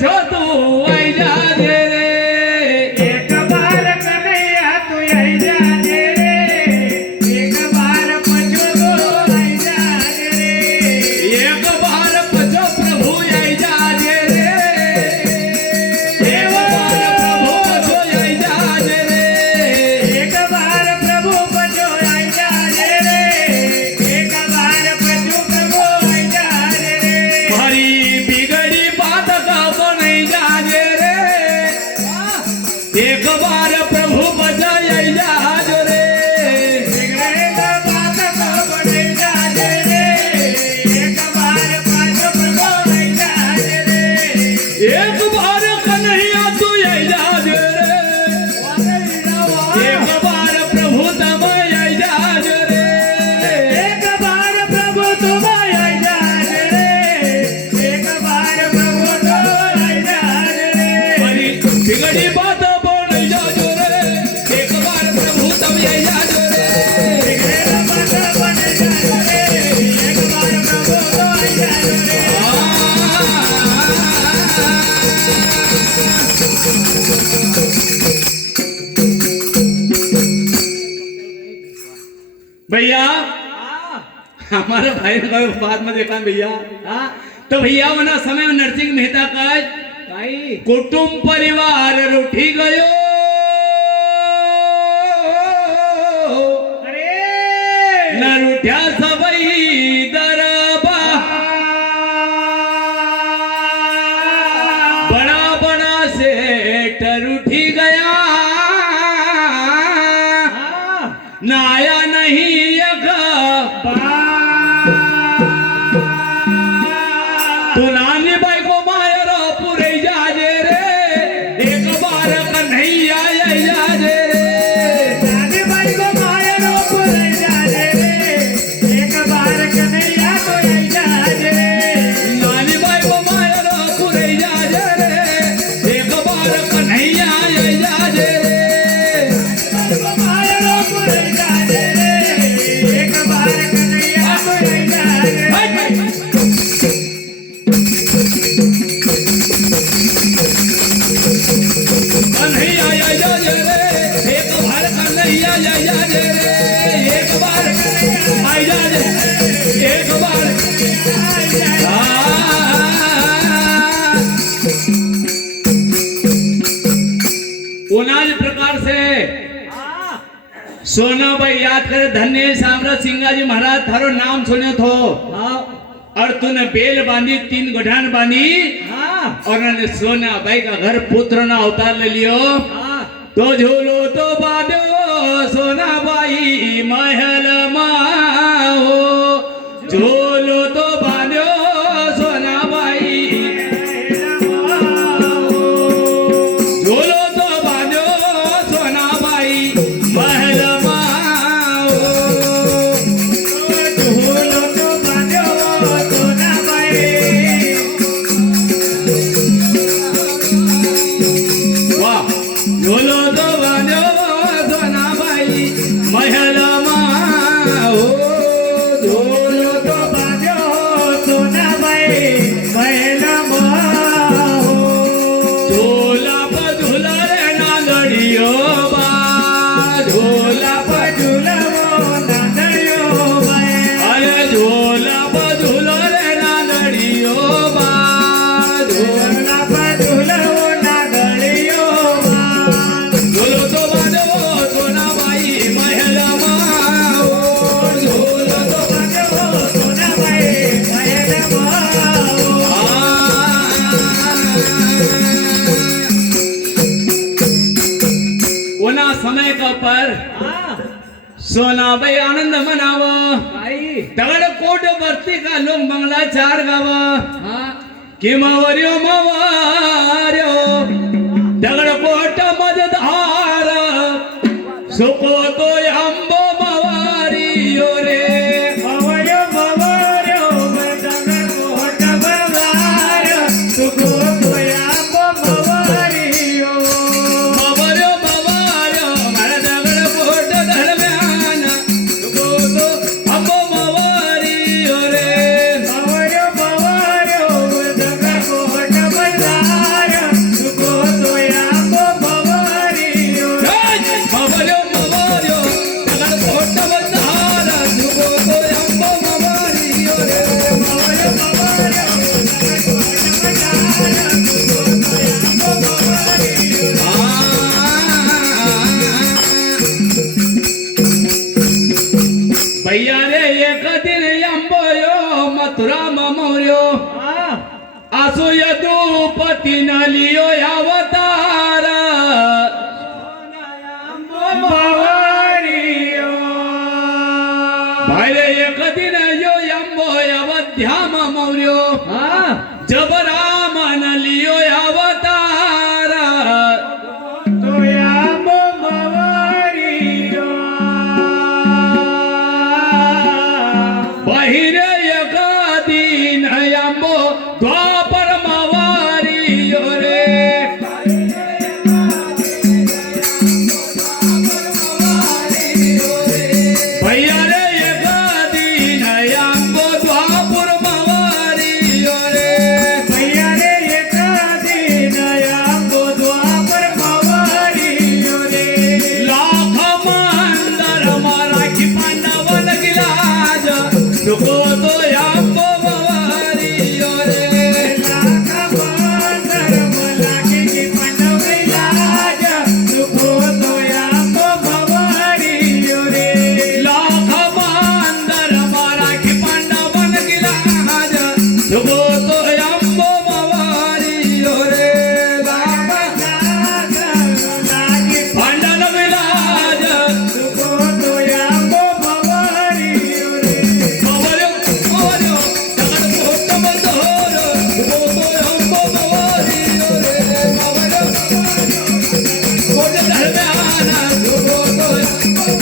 पछो तू आई जा रे एक बार कन्हैया तू आई जा रे एक बार पछो तू आई जा रे एक बार पछो प्रभु आई जा रे एक बार प्रभु पछो आई जा रे एक बार प्रभु पछो आई जा रे एक बार पछो प्रभु आई जा रे मारी बिगड़ी बात का बनाई जा रे एक बार प्रभु पछो आई जा रे बिगड़े बात को बड़े जा रे एक बार पछो प्रभु आई जा रे एक बार कन्हैया तू आई जा रे एक बार प्रभु तब आई जा रे एक बार प्रभु तुम आई जा रे एक बार प्रभु तुम आई जा रे मारी बिगड़ी बात बनाई जा रे एक बार प्रभु तब आई जा रे बिगड़े बात बने जा रे एक बार प्रभु तुम आई जा रे भैया हमारे भाई ने बाद में देखा भैया तो भैया मना समय में नरसिंह मेहता का भाई कुटुंब परिवार रूठी गयो अरे न रूठ्या सबई दरबा बड़ा बड़ा सेठ रूठी गया नाया नहीं तू नानी बाई को मायर पूरे जा रे एक बार कन्हैया आई जा रे नानी बाई को मायर पूरे जा रे एक बार कन्हैया तो आई जा रे नानी बाई को मायर पूरे जा रे एक बार कन्हैया आई जा रे मायर पूरे जा रे एक बार कन्हैया तो आई जा रे कन्हैया या जा रे एक बार कन्हैया या जा रे एक बार कन्हैया आई जा रे एक बार उनाज प्रकार से सोना भाई याद करे धन्य साम्राज्य सिंगा जी महाराज थारो नाम सुने थो और तूने बेल बांधी 3 गठान बांधी और उन्होंने सोना भाई का घर पुत्र ना अवतार ले लियो तो झूलो तो बांधो सोना भाई महल माओ झूलो तो बांधो सोना भाई झूलो तो बांधो सोना भाई महल माओ झूलो तो बांधो सोना भाई वाह झूलो तो बांधो सोना भाई महल माओ झूलो तो बांधो सोना भाई महल माओ झूला पर झूला रे नांदड़ियो बा झूला पर झूला वो नांदड़ियो बा अरे झूला पर झूला रे नांदड़ियो बा झूला पर झूला वो नांदड़ियो बा झूलो तो बांधो सोना भाई महल माओ झूलो तो बांधो सोना भाई महल माओ उना समय का पर सोना भाई आनंद मनावो दगड़ कोट बस्ती का लोग मंगला चार गावा कि मवरियो मवारियो दगड़ कोट मजधार सुको तो अंबो मवारियो रे मवरियो मवारियो दगड़ कोट मजधार सुको तो अंबो मवारियो मवरियो मवारियो मारा दगड़ कोट धर्म्यान सुको तो अंबो मवारियो रे मवरियो मवारियो दगड़ कोट मजधार मारा